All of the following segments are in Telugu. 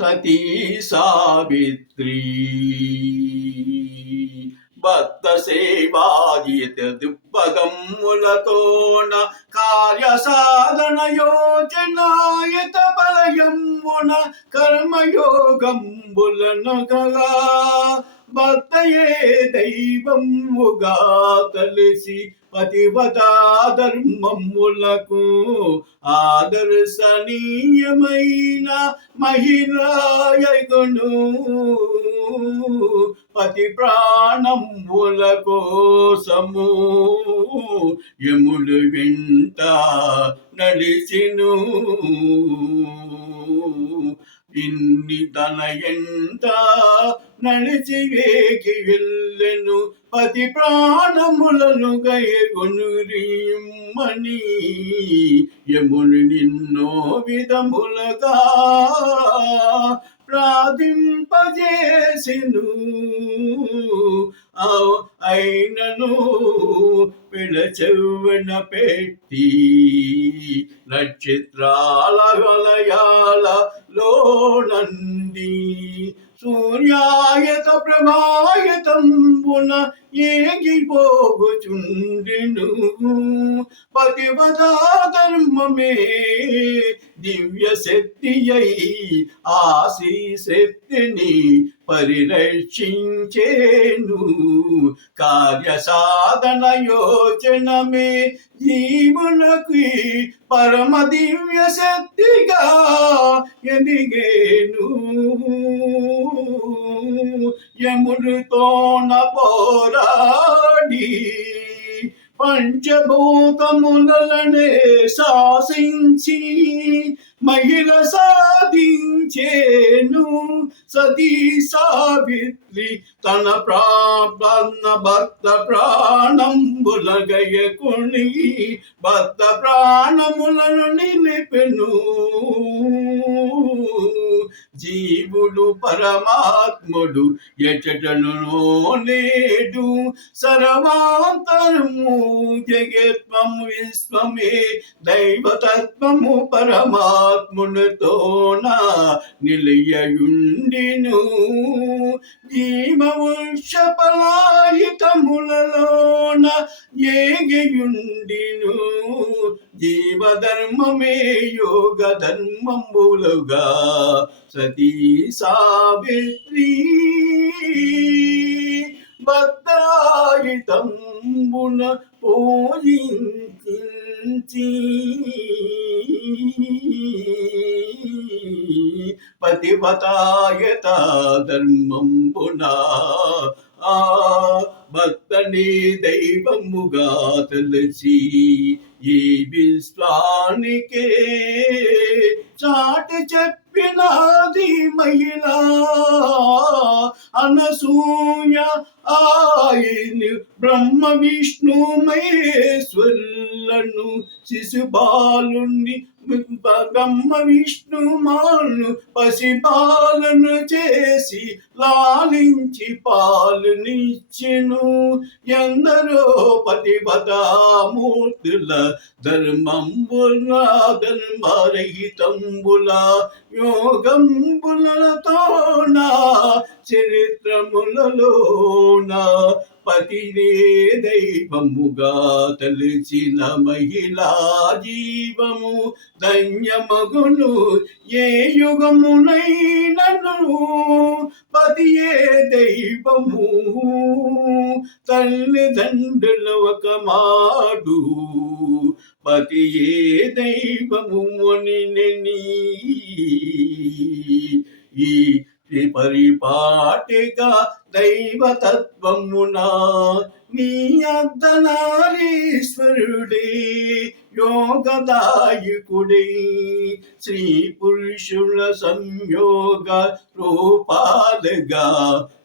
సతీ సావిత్రీ భక్త సేవాజిత దిప్పగమ్ములతోన కార్య సాధన యోజనాయత బలయమ్మున కర్మయోగంబులను గలా భక్తయే దైవముగా తలసి పతివతా ధర్మములకు ఆదర్శనీయమైన మహిళయగును పతి ప్రాణముల కోసము యములు వెంట నడిచిను ఇన్ని తన ఎంట నడిచి వేగి వెళ్ళెను పతి ప్రాణములను గయగొనురిమ్మని యముని నిన్నో విధములుగా ప్రార్థింపజేసెను అయినను పిడచెవ్వన పెట్టి నక్షత్రాల వలయాల లోనంది సూర్యాయత ప్రభాయతంబున ఏగిపోగుచుండెను పతివతా ధర్మమే దివ్య శక్తి అయి ఆశీ శక్తిని పరిరక్షించేను కార్య సాధన యోచనమే జీవునకి పరమ దివ్య శక్తిగా ఎదిగేను యముడితోన పోరాడి పంచభూతములనే శాసించి మహిళ సాధించేను సతీ సావిత్రి తన భర్త ప్రాణంబుల గయకుని భర్త ప్రాణములను నిలిపెను జీవుడు పరమాత్ముడు ఎచటను లేడు సర్వాంతరము జగత్వము విశ్వమే దైవతత్వము పరమాత్మునితోన నిలయయుండిను జీవవృక్ష పలాయితములలోన ఏగియుండిను జీవధర్మమే యోగ ధర్మములుగా సతీ సావిత్రి భద్రాయుతంబున పూజించి పతివతాయత ధర్మంబున భక్తని దైవముగా తలచి ఈ విశ్వానికే చాటి చెప్పినది మహిళ అనసూయ ఆయని బ్రహ్మ విష్ణు మహేశ్వరులను శిశుబాలుని బ్రహ్మ విష్ణు మాను పసిపాలను చేసి లాలించి పాలునిచ్చెను ఎందరో పతిపదామూర్తుల ధర్మంబుల ధర్మరహితంబుల యోగంబులతోన చరిత్రములలోన పతినే దైవముగా తలచిన మహిళా జీవము ధన్యమగును ఏ యుగమునైనను పతియే దైవము తల్లిదండ్రుల ఒక మాడు పతియే దైవము మునిని ఈ పరిపాటిగా దైవతత్వమునా నీ అర్ధనారీశ్వరుడే యోగదాయకుడే శ్రీ పురుషుల సంయోగ రూపాలుగా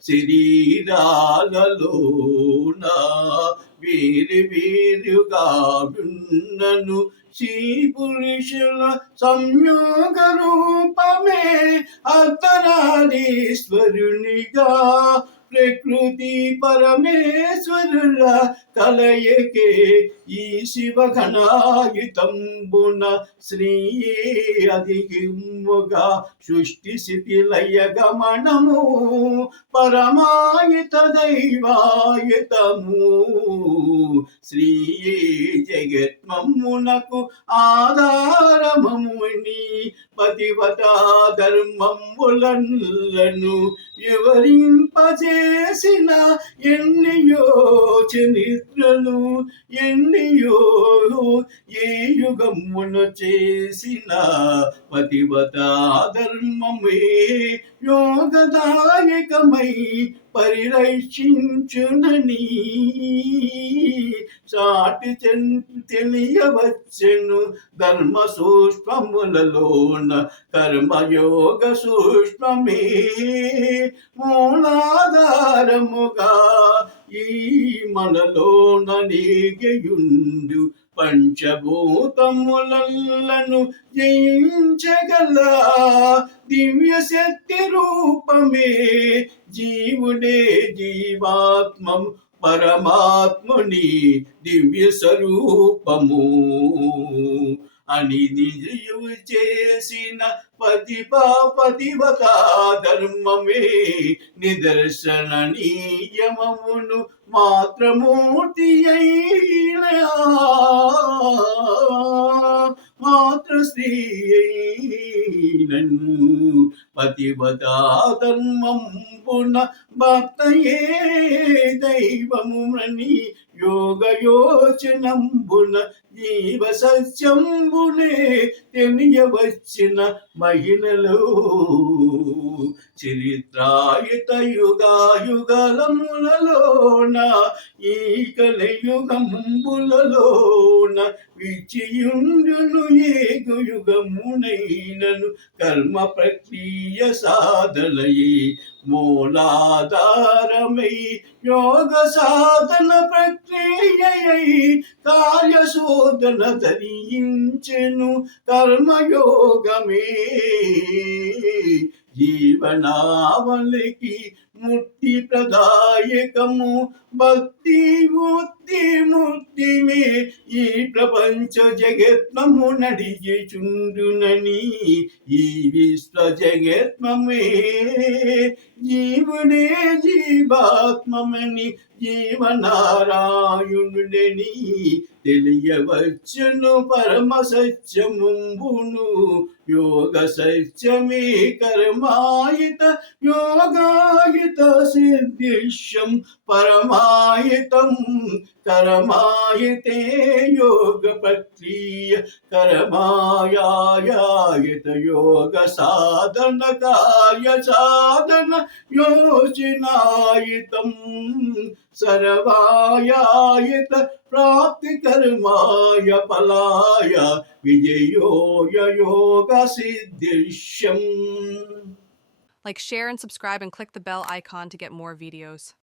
శరీరాలలోన వేరు వేరుగా ఉన్నను శ్రీ పురుషుల సంయోగ రూపమే అర్ధనారీశ్వరునిగా ప్రకృతి పరమేశ్వరుల కలయకే ఈ శివగణాయుతంబున శ్రీయే అధిగిమ్ముగా సృష్టి స్థితి లయ గమనము పరమాయుత దైవాయుతము శ్రీయే జగత్మమ్మునకు ఆధారమముని పతివతా ధర్మములను వివరింపజేసిన ఎన్నియో చరిత్రలు ఎన్నియో ఏ యుగమును చేసిన పతివతా ధర్మమే యోగదాయకమై పరిరక్షించునని చాటి తెలియవచ్చెను ధర్మ సూక్ష్మములలోన కర్మయోగ సూక్ష్మమే మూలాధారముగా ఈ మనలోన నీగయుండు పంచభూతములను జయించగల దివ్య శక్తి రూపమే జీవుడే జీవాత్మం పరమాత్ముని దివ్య స్వరూపము అని నిజయువు చేసిన పతివతా ధర్మమే నిదర్శననీయమమును మాత్రమూర్తి అయిన మాత్ర స్త్రీ అయినను పతివతా ధర్మంబున భక్తయే దైవముని యోగయోచనంబున జీవ సత్యంబునే తెలియవచ్చిన మహిళలు చరిత్రాయుత యుగాయుగలములలోన ఈ కలియుగంబులలోన విచియుండును ఏగు యుగమునైనను కర్మ ప్రక్రియ సాధనయే మూలాధారమై యోగ సాధన ప్రక్రియయై కార్యశోధన ధరించెను కర్మయోగమే జీవనావలికి ముక్తి ప్రదాయకము భక్తి ముక్తిమే ఈ ప్రపంచ జగత్మము నడిచుండునని ఈ విశ్వ జగత్మమే జీవుడే జీవాత్మమని జీవనారాయణుడని తెలియవచ్చును పరమ సత్యముంబును యోగ సత్యమే కర్మాయిత యోగాయిత సిద్ధిష్యం పరమాయితం కర్మాయితే యోగ ప్రక్రియ కర్మాయాయత యోగ సాధన కార్య సాధన యోచనాయితం సర్వాయాయత ప్రాప్తి కర్మాయ ఫలాయ విజయోయ యోగ సిద్ధిష్యం. Like, share, and subscribe, and click the bell icon to get more videos.